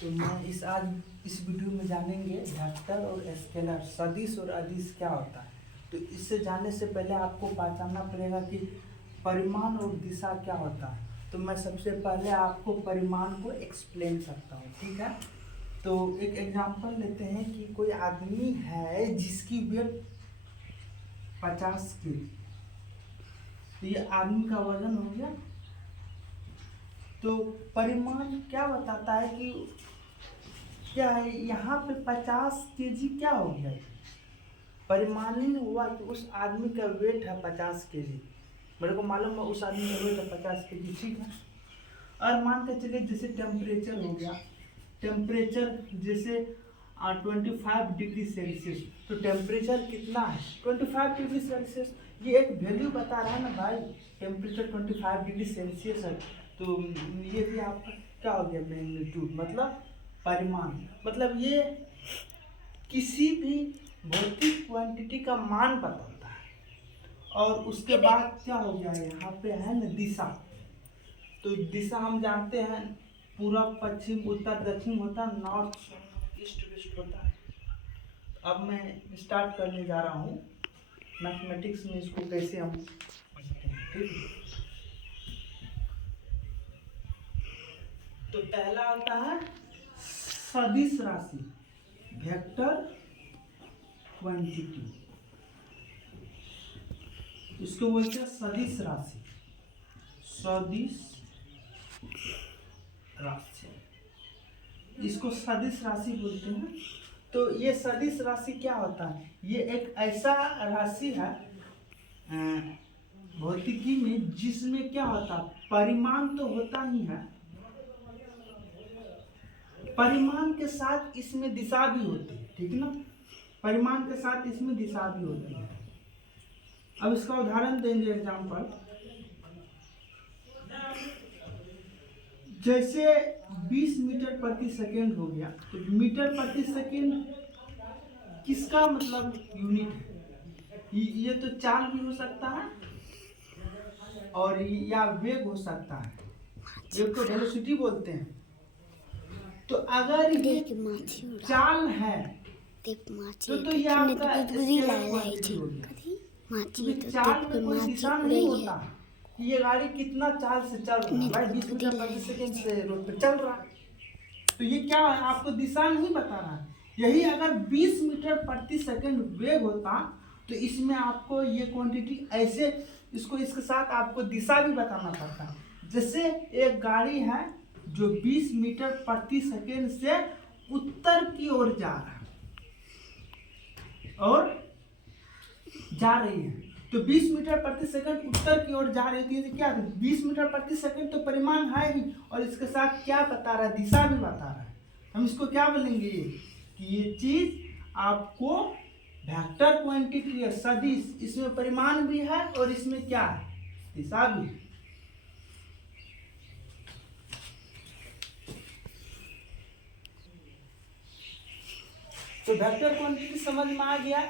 तो मैं इस वीडियो में जानेंगे वेक्टर और स्केलर, सदिश और अदिश क्या होता है। तो इससे जानने से पहले आपको पहचानना पड़ेगा कि परिमाण और दिशा क्या होता है। तो मैं सबसे पहले आपको परिमाण को एक्सप्लेन करता हूँ, ठीक है। तो एक एग्जांपल लेते हैं कि कोई आदमी है जिसकी वेट 50 kg। तो ये आदमी का वजन हो गया। तो परिमाण क्या बताता है कि क्या है, यहाँ पे 50 kg क्या हो गया। परिमाण ही हुआ कि उस आदमी का वेट है 50 kg। मेरे को मालूम है उस आदमी का वेट है 50 kg, ठीक है। और मान के चलिए जैसे टेम्परेचर हो गया, टेम्परेचर जैसे 25 डिग्री सेल्सियस। तो टेम्परेचर कितना है 25 डिग्री सेल्सियस। ये एक वैल्यू बता रहा है ना भाई, टेम्परेचर 25 डिग्री सेल्सियस है। तो ये भी आपका क्या हो गया, मैग्नीट्यूड मतलब परिमाण। मतलब ये किसी भी भौतिक क्वांटिटी का मान बताता है। और उसके बाद क्या हो गया, यहाँ पे है ना दिशा। तो दिशा हम जानते हैं पूरब पश्चिम उत्तर दक्षिण होता है, नॉर्थ साउथ ईस्ट वेस्ट होता है। अब मैं स्टार्ट करने जा रहा हूँ मैथमेटिक्स में इसको कैसे हम पढ़ते हैं, ठीक है। तो पहला होता है सदिश राशि, वेक्टर क्वांटिटी, इसको बोलते हैं सदिश राशि, सदिश राशि, इसको सदिश राशि बोलते हैं। तो ये सदिश राशि क्या होता है, ये एक ऐसा राशि है भौतिकी में जिसमें क्या होता है, परिमाण तो होता ही है, परिमाण के साथ इसमें दिशा भी होती है, ठीक ना। परिमाण के साथ इसमें दिशा भी होती है। अब इसका उदाहरण देंगे एग्जांपल, जैसे 20 मीटर प्रति सेकंड हो गया। तो मीटर प्रति सेकंड किसका मतलब यूनिट है। ये तो चाल भी हो सकता है और या वेग हो सकता है, वेग को वेलोसिटी बोलते हैं। तो अगर ये चाल है तो ये आपका स्केलर क्वांटिटी होगी, क्योंकि चाल में कोई दिशा नहीं होता कि ये गाड़ी कितना चाल से चल रहा है। भाई 20 मीटर प्रति सेकंड से रोड पे चल रहा है, तो ये क्या है, आपको दिशा नहीं बता रहा है। यही अगर 20 मीटर प्रति सेकंड वेग होता तो इसमें आपको ये क्वांटिटी ऐसे, इसको इसके साथ आपको दिशा भी बताना पड़ता। जैसे एक गाड़ी है जो 20 मीटर प्रति सेकंड से उत्तर की ओर जा रहा है और जा रही है। तो 20 मीटर प्रति सेकंड उत्तर की ओर जा रही थी, तो क्या 20 मीटर प्रति सेकंड तो परिमाण है ही, और इसके साथ क्या बता रहा है, दिशा भी बता रहा है। हम इसको क्या बोलेंगे, ये कि ये चीज आपको वेक्टर क्वांटिटी है, सदिश, इसमें परिमाण भी है और इसमें क्या है, दिशा भी है। तो वेक्टर क्वांटिटी समझ में आ गया।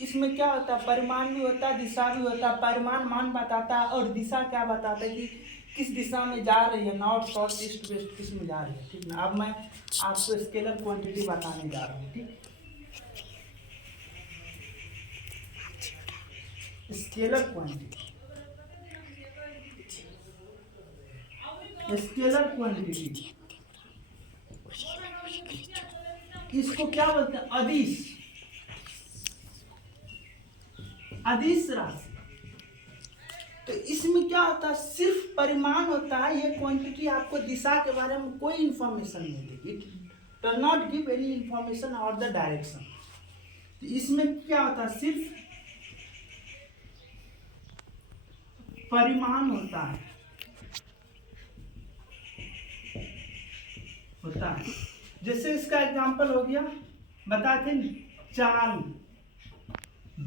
इसमें क्या होता है, परिमाण भी होता है, दिशा भी होता है। परिमाण मान बताता है और दिशा क्या बताता है कि किस दिशा में जा रही है, नॉर्थ साउथ ईस्ट वेस्ट किस में जा रही है, ठीक ना। अब मैं आपको स्केलर क्वांटिटी बताने जा रहा हूँ, ठीक। स्केलर क्वांटिटी, स्केलर क्वांटिटी इसको क्या बोलते हैं, अदिश, अदिश राशि। तो इसमें क्या होता है, सिर्फ परिमाण होता है। ये क्वांटिटी आपको दिशा के बारे में कोई इंफॉर्मेशन नहीं देगी, it does not give any information और द डायरेक्शन। तो इसमें क्या होता है, सिर्फ परिमाण होता है, जैसे इसका एग्जांपल हो गया, बताते हैं चाल,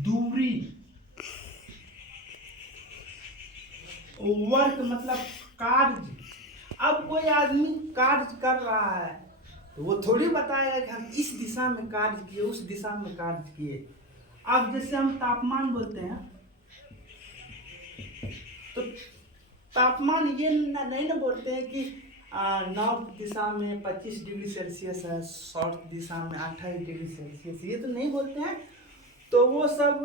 दूरी, वर्क मतलब कार्य। अब कोई आदमी कार्य कर रहा है तो वो थोड़ी बताएगा कि हम इस दिशा में कार्य किए, उस दिशा में कार्य किए। अब जैसे हम तापमान बोलते हैं, तो तापमान ये नहीं ना बोलते हैं कि नॉर्थ दिशा में 25 डिग्री सेल्सियस है, साउथ दिशा में 28 डिग्री सेल्सियस, ये तो नहीं बोलते हैं। तो वो सब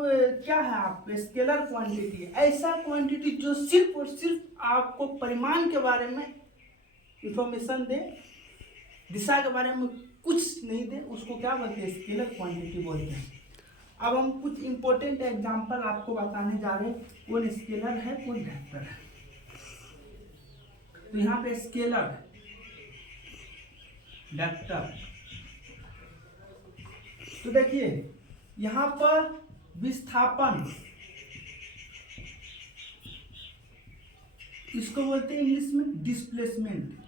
क्या है, आप स्केलर क्वांटिटी, ऐसा क्वांटिटी जो सिर्फ और सिर्फ आपको परिमाण के बारे में इंफॉर्मेशन दे, दिशा के बारे में कुछ नहीं दे, उसको क्या बोलते हैं, स्केलर क्वांटिटी बोलते हैं। अब हम कुछ इंपॉर्टेंट एग्जांपल आपको बताने जा रहे हैं, कौन स्केलर है कौन वेक्टर है। तो यहाँ पे स्केलर, वेक्टर, तो देखिए यहाँ पर विस्थापन, इसको बोलते हैं इंग्लिश में डिस्प्लेसमेंट,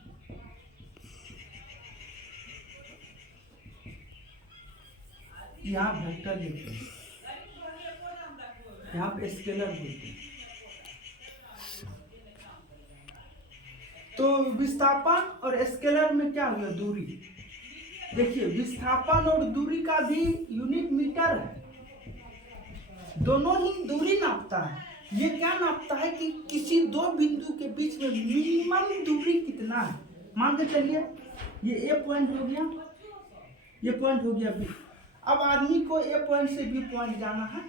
यहाँ वेक्टर लिखते हैं, यहाँ पे स्केलर बोलते हैं। तो विस्थापन और स्केलर में क्या हुआ, दूरी। देखिए विस्थापन और दूरी का भी यूनिट मीटर है, दोनों ही दूरी नापता है। ये क्या नापता है कि किसी दो बिंदु के बीच में मिनिमम दूरी कितना है। मान के चलिए ये ए पॉइंट हो गया, ये पॉइंट हो गया बी। अब आदमी को ए पॉइंट से बी पॉइंट जाना है,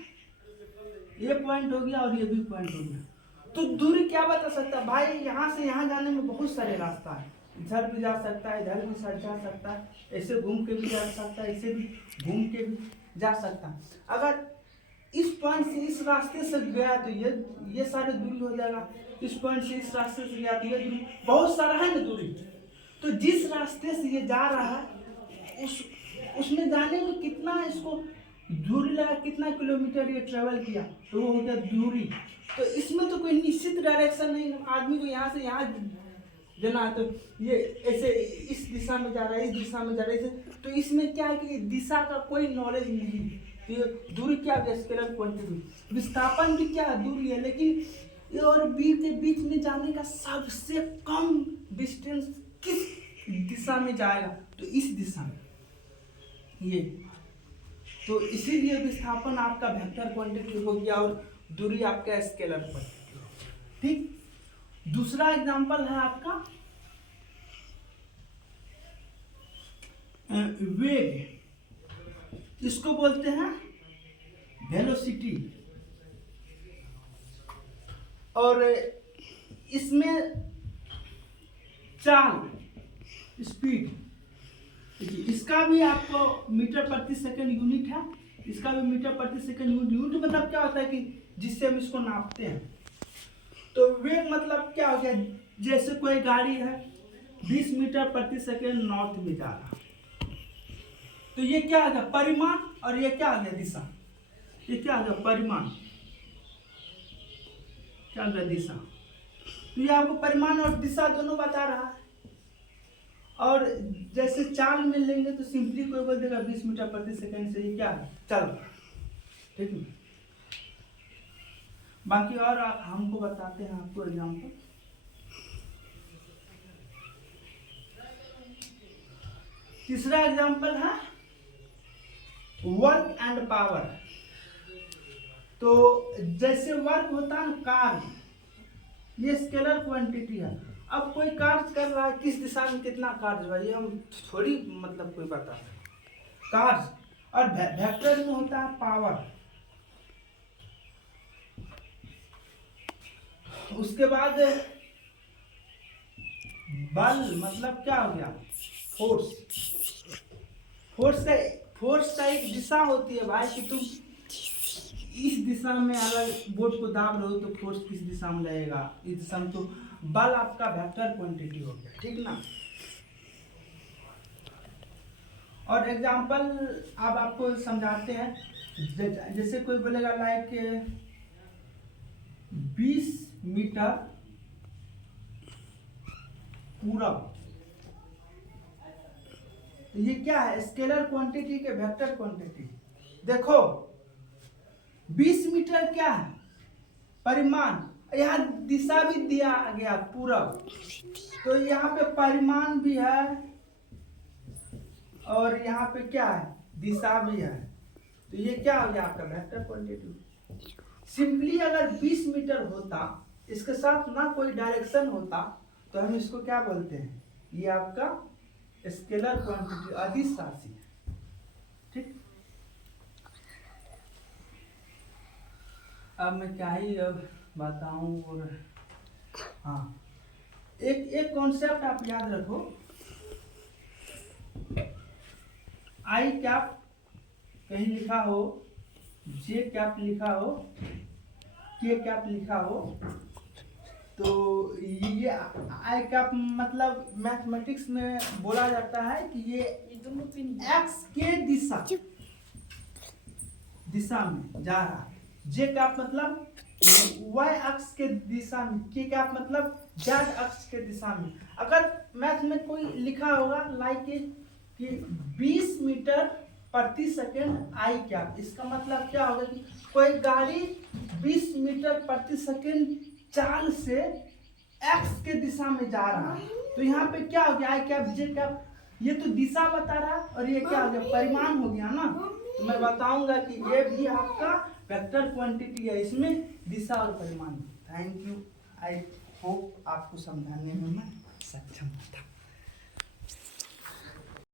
ए पॉइंट हो गया और ये बी पॉइंट हो गया। तो दूरी क्या बता सकता है भाई, यहाँ से यहाँ जाने में बहुत सारे रास्ता है, इधर भी जा सकता है, इधर भी जा सकता है, ऐसे घूम के भी जा सकता है, ऐसे भी घूम के भी जा सकता है। अगर इस पॉइंट से इस रास्ते से गया तो ये सारे दूरी हो जाएगा, इस पॉइंट से इस रास्ते से गया तो ये दूरी, बहुत सारा है ना दूरी। तो जिस रास्ते से ये जा रहा है उसमें जाने में कितना इसको दूरी लगा, कितना किलोमीटर ये ट्रेवल किया, तो वो हो गया दूरी। तो इसमें तो कोई निश्चित डायरेक्शन नहीं, आदमी को यहाँ से यहाँ जाना है तो ये ऐसे इस दिशा में जा रहा है, इस दिशा में जा रहा है, तो इसमें क्या है कि दिशा का कोई नॉलेज नहीं। तो ये दूरी क्या है, स्केलर क्वांटिटी। विस्थापन भी क्या है, दूरी है, लेकिन ए और बी के बीच में जाने का सबसे कम डिस्टेंस किस दिशा में जाएगा, तो इस दिशा में ये। तो इसीलिए विस्थापन आपका वेक्टर क्वांटिटी हो गया और दूरी आपका स्केलर क्वांटिटी। ठीक, दूसरा एग्जांपल है आपका वेग, इसको बोलते हैं वेलोसिटी। और इसमें चाल, स्पीड, इसका भी आपको मीटर प्रति सेकंड यूनिट है, इसका भी मीटर प्रति सेकंड यूनिट मतलब क्या होता है कि जिससे हम इसको नापते हैं। तो वेग मतलब क्या हो गया, जैसे कोई गाड़ी है 20 मीटर प्रति सेकंड नॉर्थ में जा रहा, तो ये क्या आ गया परिमाण, और ये क्या आ गया दिशा। ये क्या आ गया परिमाण, क्या आ गया दिशा। तो ये आपको परिमाण और दिशा दोनों बता रहा है। और जैसे चाल में लेंगे तो सिंपली कोई बोल देगा 20 मीटर प्रति सेकंड से ये क्या है चल, ठीक है। बाकी और हमको बताते हैं आपको एग्जाम्पल। तीसरा एग्जाम्पल है वर्क एंड पावर। तो जैसे वर्क होता है ना, कार्य, ये स्केलर क्वांटिटी है। अब कोई कार्य कर रहा है, किस दिशा में कितना कार्य हुआ ये हम थोड़ी मतलब कोई बता कार्य। और वेक्टर में होता है पावर। उसके बाद बल मतलब क्या हो गया फोर्स। फोर्स का एक दिशा होती है भाई कि तुम इस दिशा में अगर बोर्ड को दाब रहे हो तो फोर्स किस दिशा में लगेगा, इस दिशा में। तो बल आपका वेक्टर क्वांटिटी हो गया, ठीक ना। और एग्जांपल अब आपको समझाते हैं। जैसे कोई बोलेगा लाइक 20 मीटर पूरब, तो ये क्या है स्केलर क्वांटिटी के वेक्टर क्वांटिटी। देखो 20 मीटर क्या है परिमाण, यहाँ दिशा भी दिया गया पूरब, तो यहाँ पे परिमाण भी है और यहाँ पे क्या है दिशा भी है। तो ये क्या हो गया आपका वेक्टर क्वांटिटी। सिंपली अगर 20 मीटर होता, इसके साथ ना कोई डायरेक्शन होता, तो हम इसको क्या बोलते हैं ये आपका स्केलर क्वांटिटी अदिश राशि है। ठीक, अब मैं क्या ही अब बताऊं। और हाँ, एक कॉन्सेप्ट आप याद रखो, आई कैप कहीं लिखा हो, जे कैप लिखा हो, के कैप लिखा हो, तो ये आई कैप मतलब मैथमेटिक्स में बोला जाता है कि ये एक्स के दिशा में जा रहा है। जे कैप मतलब वाई अक्ष के दिशा में, के कैप मतलब जेड अक्ष के दिशा में। अगर मैथ में कोई लिखा होगा लाइक कि 20 मीटर प्रति सेकेंड आई कैप, इसका मतलब क्या होगा कि कोई गाड़ी 20 मीटर प्रति सेकेंड चाल से एक्स के दिशा में जा रहा है। तो यहाँ पे क्या हो गया, आई कैप जे कैप, ये तो दिशा बता रहा है और ये क्या हो गया, परिमाण हो गया ना। तो मैं बताऊंगा कि ये भी आपका वेक्टर क्वांटिटी है, इसमें दिशा और परिमाण। थैंक यू, आई होप आपको समझाने में मैं सक्षम था।